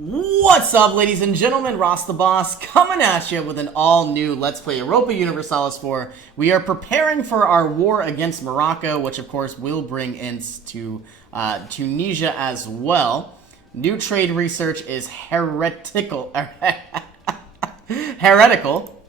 What's up, ladies and gentlemen? Ross the Boss coming at you with an all-new Let's Play Europa Universalis 4. We are preparing for our war against Morocco, which of course will bring into Tunisia as well. New trade research is heretical. heretical.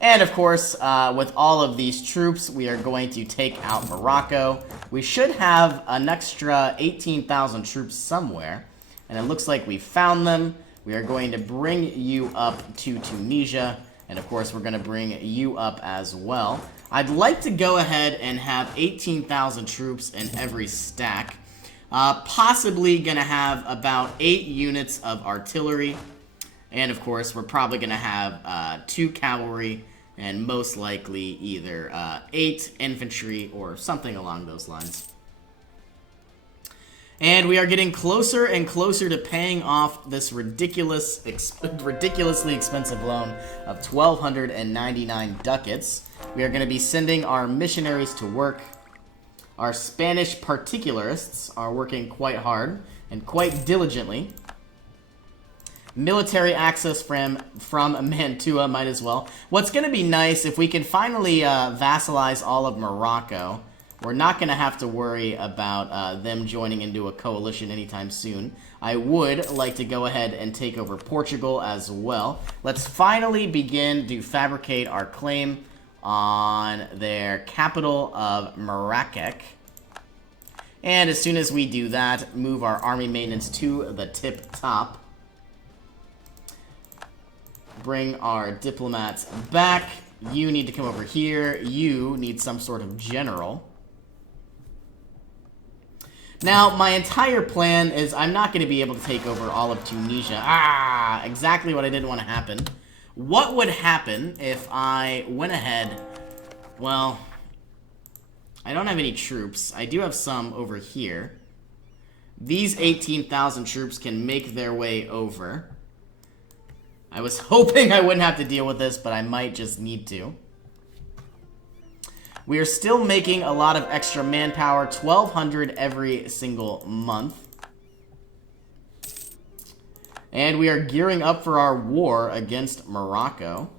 And of course, with all of these troops, we are going to take out Morocco. We should have an extra 18,000 troops somewhere. And it looks like we found them. We are going to bring you up to Tunisia. And of course, we're going to bring you up as well. I'd like to go ahead and have 18,000 troops in every stack. Possibly going to have about 8 units of artillery. And of course, we're probably going to have 2 cavalry. And most likely either 8 infantry or something along those lines. And we are getting closer and closer to paying off this ridiculously expensive loan of 1,299 ducats. We are going to be sending our missionaries to work. Our Spanish particularists are working quite hard and quite diligently. Military access from Mantua might as well. What's going to be nice, if we can finally vassalize all of Morocco, we're not going to have to worry about them joining into a coalition anytime soon. I would like to go ahead and take over Portugal as well. Let's finally begin to fabricate our claim on their capital of Marrakech. And as soon as we do that, move our army maintenance to the tip top. Bring our diplomats back. You need to come over here. You need some sort of general. Now, my entire plan is I'm not going to be able to take over all of Tunisia. Exactly what I didn't want to happen. What would happen if I went ahead... Well, I don't have any troops. I do have some over here. These 18,000 troops can make their way over. I was hoping I wouldn't have to deal with this, but I might just need to. We are still making a lot of extra manpower, 1,200 every single month. And we are gearing up for our war against Morocco.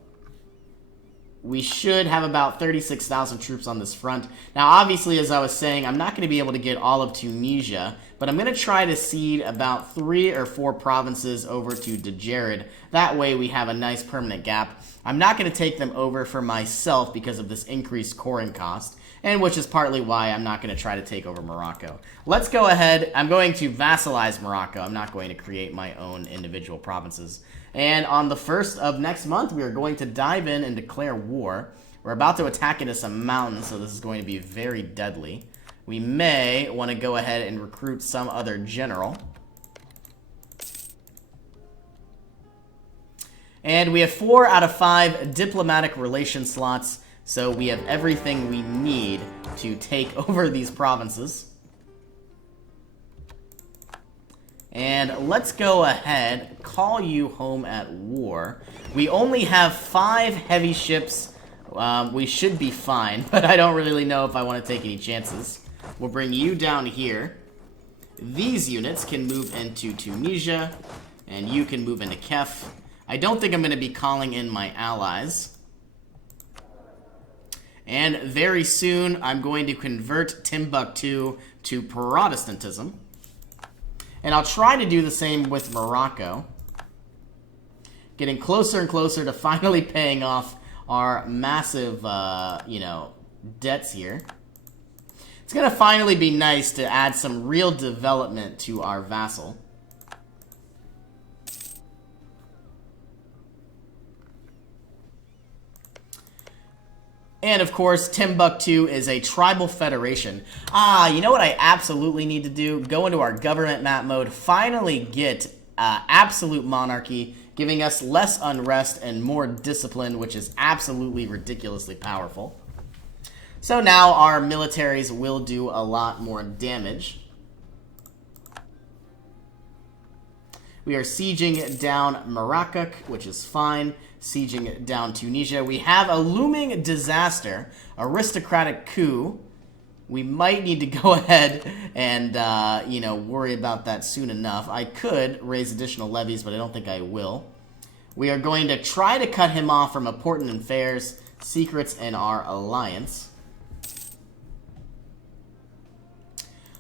We should have about 36,000 troops on this front. Now, obviously, as I was saying, I'm not going to be able to get all of Tunisia, but I'm going to try to cede about 3 or 4 provinces over to Djerid. That way, we have a nice permanent gap. I'm not going to take them over for myself because of this increased coring cost, and which is partly why I'm not going to try to take over Morocco. Let's go ahead. I'm going to vassalize Morocco. I'm not going to create my own individual provinces. And on the 1st of next month, we are going to dive in and declare war. We're about to attack into some mountains, so this is going to be very deadly. We may want to go ahead and recruit some other general. And we have 4 out of 5 diplomatic relation slots, so we have everything we need to take over these provinces. And let's go ahead, call you home at war. We only have 5 heavy ships. We should be fine, but I don't really know if I want to take any chances. We'll bring you down here. These units can move into Tunisia, and you can move into Kef. I don't think I'm going to be calling in my allies. And very soon, I'm going to convert Timbuktu to Protestantism. And I'll try to do the same with Morocco. Getting closer and closer to finally paying off our massive, debts here. It's going to finally be nice to add some real development to our vassal. And, of course, Timbuktu is a tribal federation. You know what I absolutely need to do? Go into our government map mode, finally get absolute monarchy, giving us less unrest and more discipline, which is absolutely ridiculously powerful. So now our militaries will do a lot more damage. We are sieging down Marrakech, which is fine. Sieging down Tunisia. We have a looming disaster, aristocratic coup, we might need to go ahead and, you know, worry about that soon enough. I could raise additional levies, but I don't think I will. We are going to try to cut him off from important affairs, secrets, and our alliance.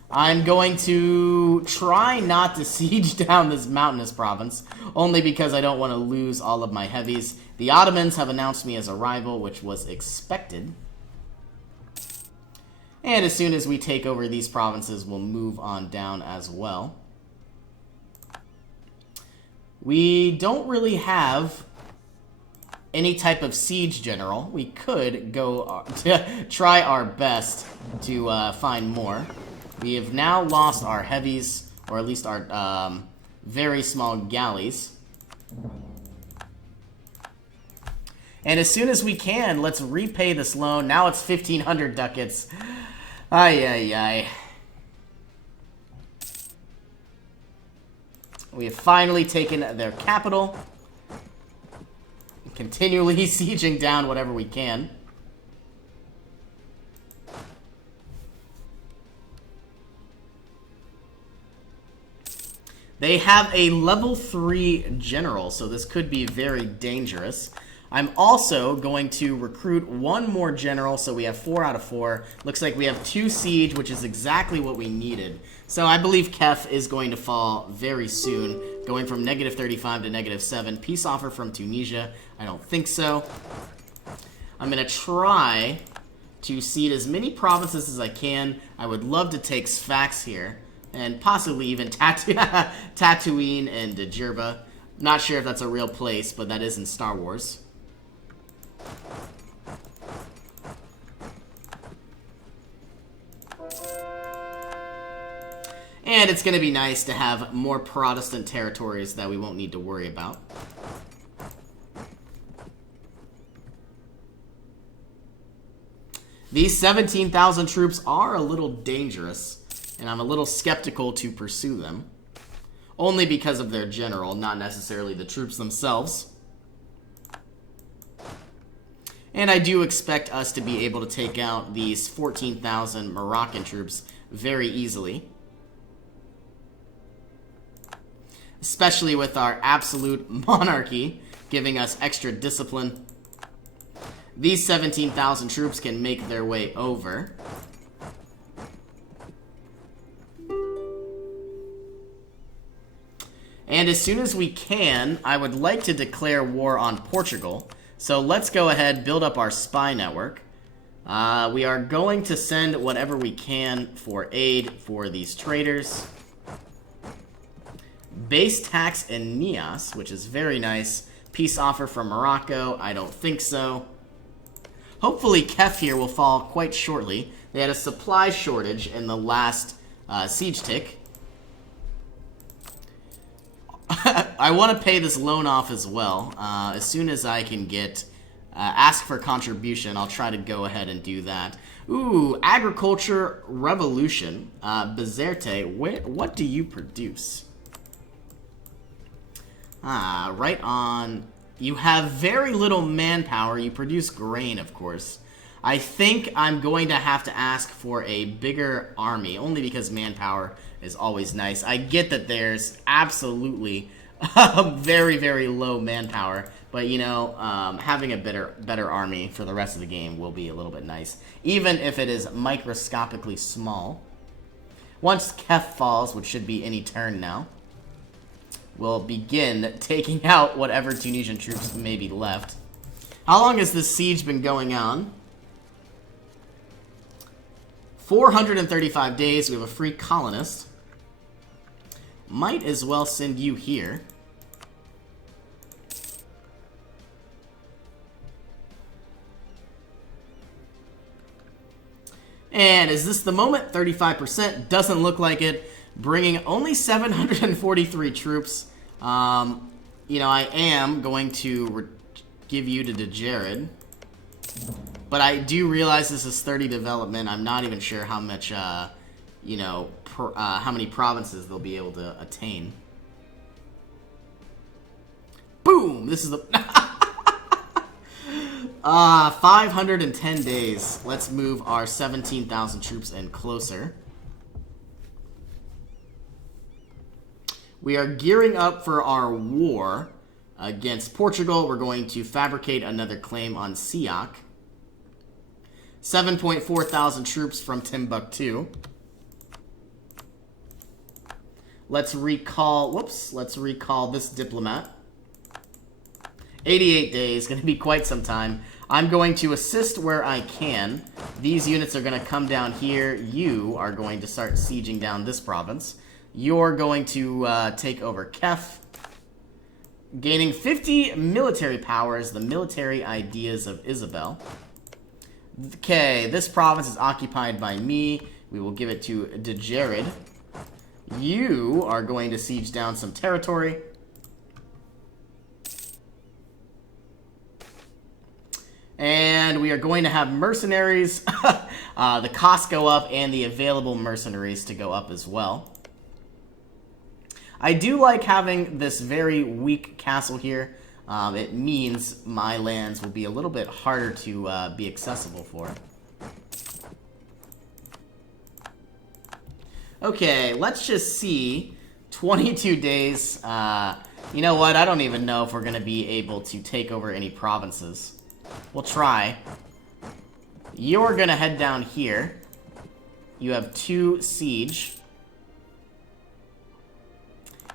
I'm going to try not to siege down this mountainous province, only because I don't want to lose all of my heavies. The Ottomans have announced me as a rival, which was expected. And as soon as we take over these provinces, we'll move on down as well. We don't really have any type of siege general. We could go try our best to find more. We have now lost our heavies, or at least our very small galleys. And as soon as we can, let's repay this loan. Now it's 1,500 ducats. Ay, ay, ay. We have finally taken their capital. Continually sieging down whatever we can. They have a level 3 general, so this could be very dangerous. I'm also going to recruit one more general, so we have 4 out of 4. Looks like we have 2 siege, which is exactly what we needed. So I believe Kef is going to fall very soon, going from -35 to -7. Peace offer from Tunisia. I don't think so. I'm going to try to cede as many provinces as I can. I would love to take Sfax here. And possibly even Tatooine and Djerba. Not sure if that's a real place, but that is in Star Wars. And it's going to be nice to have more Protestant territories that we won't need to worry about. These 17,000 troops are a little dangerous. And I'm a little skeptical to pursue them. Only because of their general, not necessarily the troops themselves. And I do expect us to be able to take out these 14,000 Moroccan troops very easily. Especially with our absolute monarchy giving us extra discipline. These 17,000 troops can make their way over. And as soon as we can, I would like to declare war on Portugal. So let's go ahead, build up our spy network. We are going to send whatever we can for aid for these traders. Base tax in Nias, which is very nice. Peace offer from Morocco. I don't think so. Hopefully Kef here will fall quite shortly. They had a supply shortage in the last siege tick. I want to pay this loan off as well. As soon as I can get ask for contribution, I'll try to go ahead and do that. Ooh, agriculture revolution. Bizerte, what do you produce? Right on. You have very little manpower. You produce grain, of course. I think I'm going to have to ask for a bigger army, only because manpower is always nice. I get that there's absolutely very, very low manpower, but you know, having a better army for the rest of the game will be a little bit nice, even if it is microscopically small. Once Kef falls, which should be any turn now, we'll begin taking out whatever Tunisian troops may be left. How long has this siege been going on? 435 days. We have a free colonist. Might as well send you here. And is this the moment? 35%. Doesn't look like it. Bringing only 743 troops. You know, I am going to give you to Djarid. But I do realize this is 30 development. I'm not even sure how much, you know, how many provinces they'll be able to attain. Boom! This is the... 510 days. Let's move our 17,000 troops in closer. We are gearing up for our war against Portugal. We're going to fabricate another claim on Siak. 7.4 thousand troops from Timbuktu. Let's recall this diplomat. 88 days, going to be quite some time. I'm going to assist where I can. These units are going to come down here. You are going to start sieging down this province. You're going to take over Kef. Gaining 50 military powers, the military ideas of Isabel. Okay, this province is occupied by me. We will give it to Dejarid. You are going to siege down some territory. And we are going to have mercenaries. The costs go up and the available mercenaries to go up as well. I do like having this very weak castle here. It means my lands will be a little bit harder to be accessible for. Okay, let's just see. 22 days. You know what? I don't even know if we're going to be able to take over any provinces. We'll try. You're going to head down here. You have 2 siege.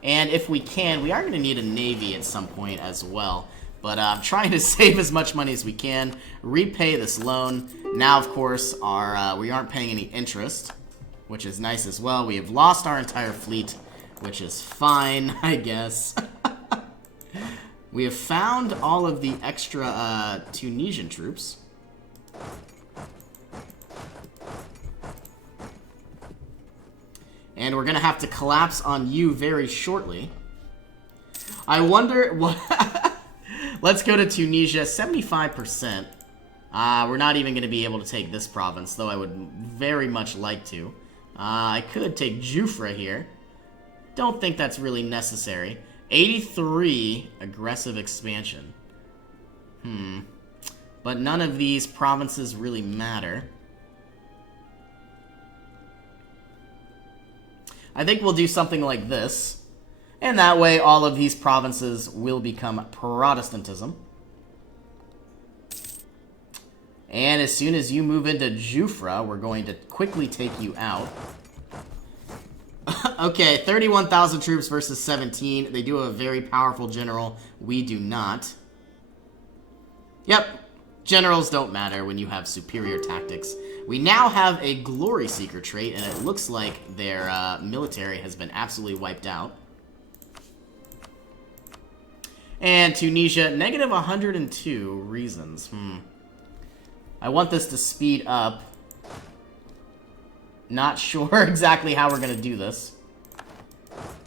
And if we can, we are going to need a navy at some point as well. But I'm trying to save as much money as we can. Repay this loan. Now, of course, we aren't paying any interest, which is nice as well. We have lost our entire fleet, which is fine, I guess. We have found all of the extra Tunisian troops. And we're going to have to collapse on you very shortly. I wonder what... Let's go to Tunisia. 75%. We're not even going to be able to take this province, though I would very much like to. I could take Jufra here. Don't think that's really necessary. 83 aggressive expansion. But none of these provinces really matter. I think we'll do something like this. And that way all of these provinces will become Protestantism. And as soon as you move into Jufra, we're going to quickly take you out. Okay, 31,000 troops versus 17. They do have a very powerful general. We do not. Yep, generals don't matter when you have superior tactics. We now have a Glory Seeker trait, and it looks like their military has been absolutely wiped out. And Tunisia, negative 102 reasons. I want this to speed up. Not sure exactly how we're going to do this.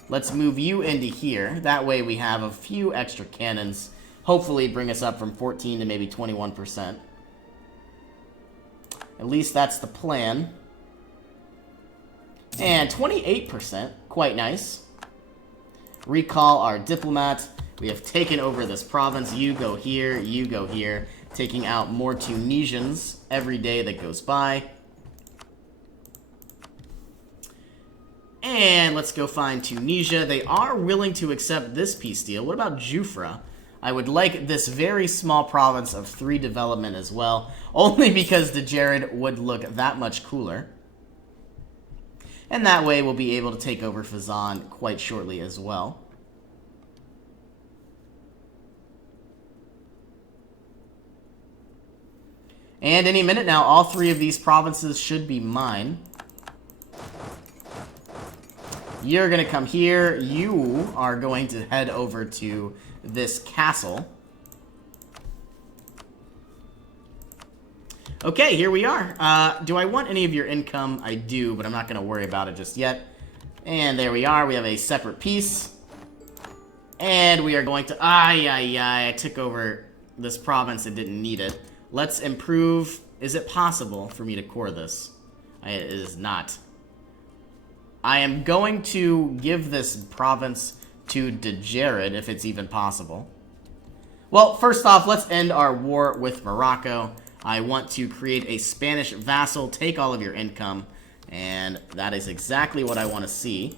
Let's move you into here. That way we have a few extra cannons. Hopefully bring us up from 14 to maybe 21%. At least that's the plan. And 28%. Quite nice. Recall our diplomat. We have taken over this province. You go here. You go here. Taking out more Tunisians every day that goes by. And let's go find Tunisia. They are willing to accept this peace deal. What about Jufra? I would like this very small province of 3 development as well, only because Dejarid would look that much cooler. And that way we'll be able to take over Fezzan quite shortly as well. And any minute now, all 3 of these provinces should be mine. You're going to come here. You are going to head over to this castle. Okay, here we are. Do I want any of your income? I do, but I'm not going to worry about it just yet. And there we are. We have a separate piece. And we are going to... I took over this province and didn't need it. Let's improve... Is it possible for me to core this? It is not. I am going to give this province to Dejarid, if it's even possible. Well, first off, let's end our war with Morocco. I want to create a Spanish vassal, take all of your income, and that is exactly what I want to see.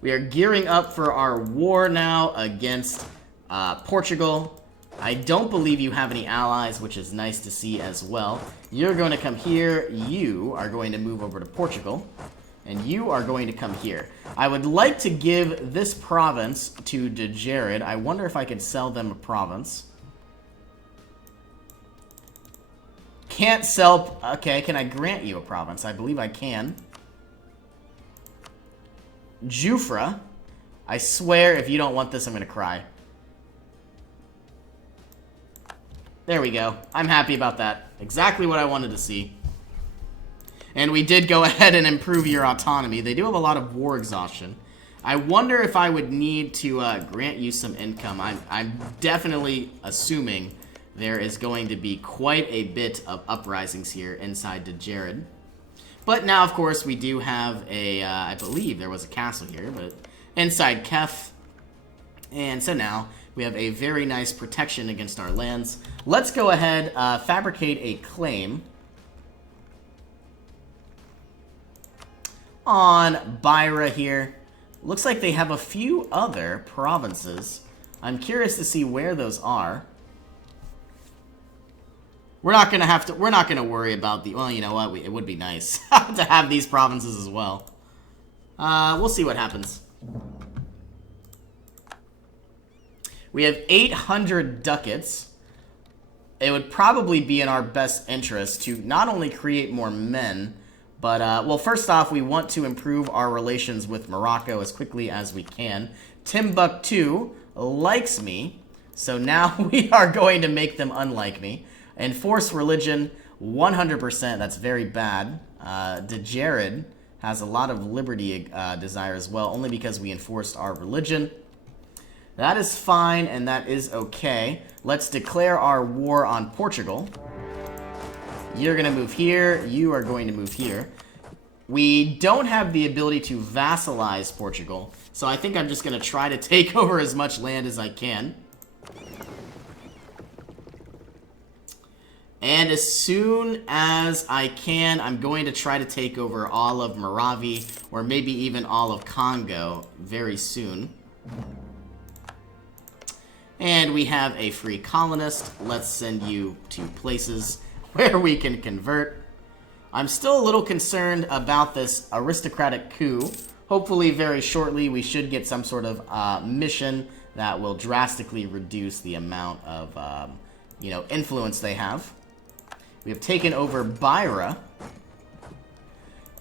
We are gearing up for our war now against Portugal. I don't believe you have any allies, which is nice to see as well. You're going to come here. You are going to move over to Portugal. And you are going to come here. I would like to give this province to De Jared. I wonder if I could sell them a province. Can't sell... Okay, can I grant you a province? I believe I can. Jufra. I swear, if you don't want this, I'm going to cry. There we go. I'm happy about that. Exactly what I wanted to see. And we did go ahead and improve your autonomy. They do have a lot of war exhaustion. I wonder if I would need to grant you some income. I'm definitely assuming there is going to be quite a bit of uprisings here inside De Jared. But now, of course, we do have a, I believe there was a castle here, but inside Kef. And so now we have a very nice protection against our lands. Let's go ahead, fabricate a claim on Beira here. Looks like they have a few other provinces. I'm curious to see where those are. We're not gonna worry about the, well, you know what, it would be nice to have these provinces as well. We'll see what happens. We have 800 ducats. It would probably be in our best interest to not only create more men, but, well, first off, we want to improve our relations with Morocco as quickly as we can. Timbuktu likes me, so now we are going to make them unlike me. Enforce religion, 100%, that's very bad. De Jared has a lot of liberty desire as well, only because we enforced our religion. That is fine, and that is okay. Let's declare our war on Portugal. You're going to move here. You are going to move here. We don't have the ability to vassalize Portugal, so I think I'm just going to try to take over as much land as I can. And as soon as I can, I'm going to try to take over all of Moravia, or maybe even all of Congo very soon. And we have a free colonist. Let's send you to places where we can convert. I'm still a little concerned about this aristocratic coup. Hopefully very shortly we should get some sort of mission that will drastically reduce the amount of you know, influence they have. We have taken over Beira.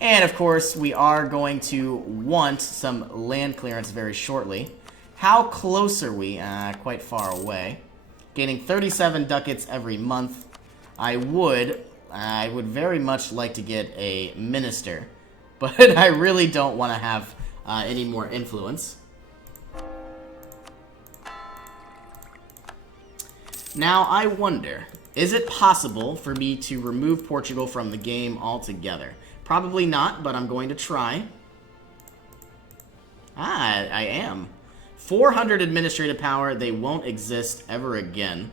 And of course we are going to want some land clearance very shortly. How close are we? Quite far away. Gaining 37 ducats every month. I would very much like to get a minister, but I really don't want to have any more influence. Now, I wonder, is it possible for me to remove Portugal from the game altogether? Probably not, but I'm going to try. I am. 400 administrative power, they won't exist ever again,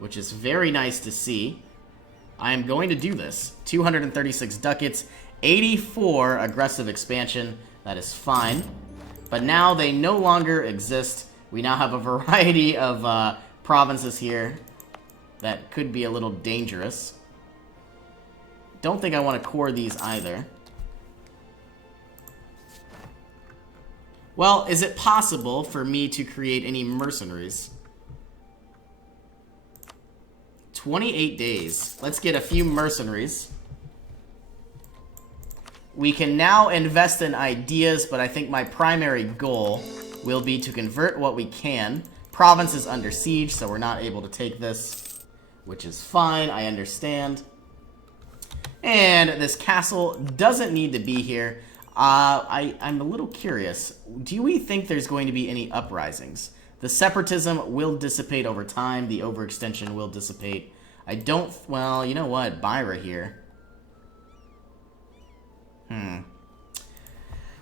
which is very nice to see. I am going to do this. 236 ducats, 84 aggressive expansion, that is fine. But now they no longer exist. We now have a variety of provinces here that could be a little dangerous. Don't think I want to core these either. Well, is it possible for me to create any mercenaries? 28 days. Let's get a few mercenaries. We can now invest in ideas, but I think my primary goal will be to convert what we can. Province is under siege, so we're not able to take this, which is fine. I understand. And this castle doesn't need to be here. I'm a little curious. Do we think there's going to be any uprisings? The separatism will dissipate over time. The overextension will dissipate. I don't... Well, you know what? Beira here.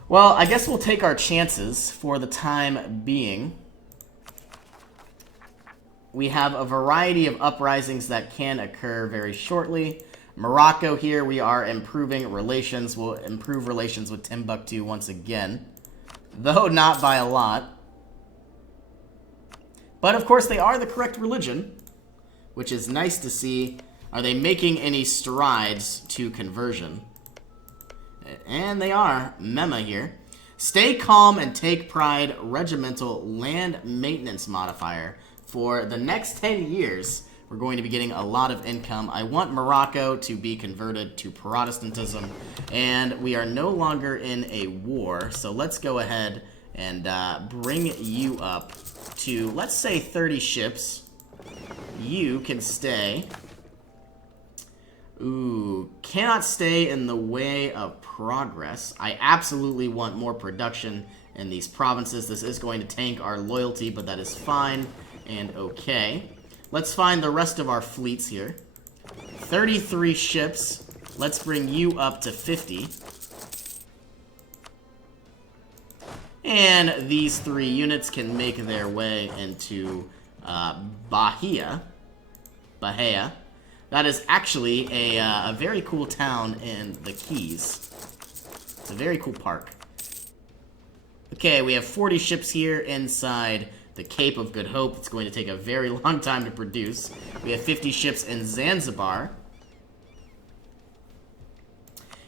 Well, I guess we'll take our chances for the time being. we have a variety of uprisings that can occur very shortly. Morocco here, we are improving relations. We'll improve relations with Timbuktu once again, though not by a lot. But of course, they are the correct religion, which is nice to see. Are they making any strides to conversion? And they are. Mema here. Stay calm and take pride. Regimental land maintenance modifier. For the next 10 years, we're going to be getting a lot of income. I want Morocco to be converted to Protestantism, and we are no longer in a war. So let's go ahead and bring you up to, let's say, 30 ships. You can stay. Ooh, cannot stay in the way of progress. I absolutely want more production in these provinces. This is going to tank our loyalty, but that is fine and okay. Let's find the rest of our fleets here. 33 ships. Let's bring you up to 50. And these 3 units can make their way into Bahia. That is actually a very cool town in the Keys. It's a very cool park. Okay, we have 40 ships here inside the Cape of Good Hope. It's going to take a very long time to produce. We have 50 ships in Zanzibar.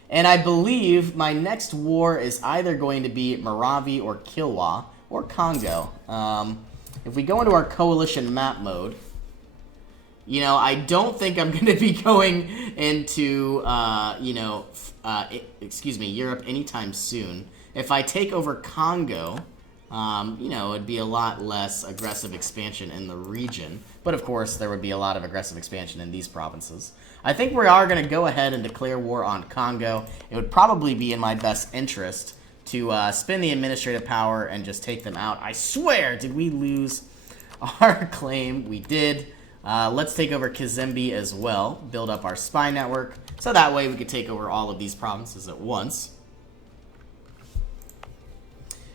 And I believe my next war is either going to be Maravi or Kilwa or Congo. If we go into our coalition map mode, you know, I don't think I'm going to be going into, Europe anytime soon. If I take over Congo, you know, it'd be a lot less aggressive expansion in the region. But of course, there would be a lot of aggressive expansion in these provinces. I think we are going to go ahead and declare war on Congo. It would probably be in my best interest to spin the administrative power and just take them out. I swear, did we lose our claim? We did. Let's take over Kazembe as well. Build up our spy network. So that way we could take over all of these provinces at once.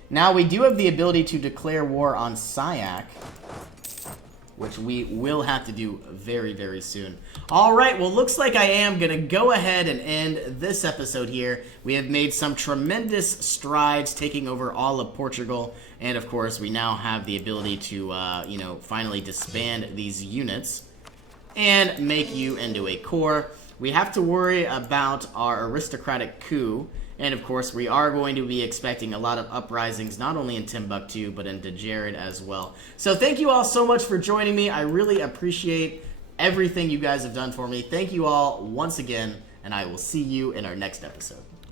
Now we do have the ability to declare war on Sayak, which we will have to do very, very soon. Alright, well, looks like I am going to go ahead and end this episode here. We have made some tremendous strides taking over all of Portugal, and of course, we now have the ability to, finally disband these units and make you into a core. We have to worry about our aristocratic coup. And of course, we are going to be expecting a lot of uprisings, not only in Timbuktu, but in Djerid as well. So thank you all so much for joining me. I really appreciate everything you guys have done for me. Thank you all once again, and I will see you in our next episode.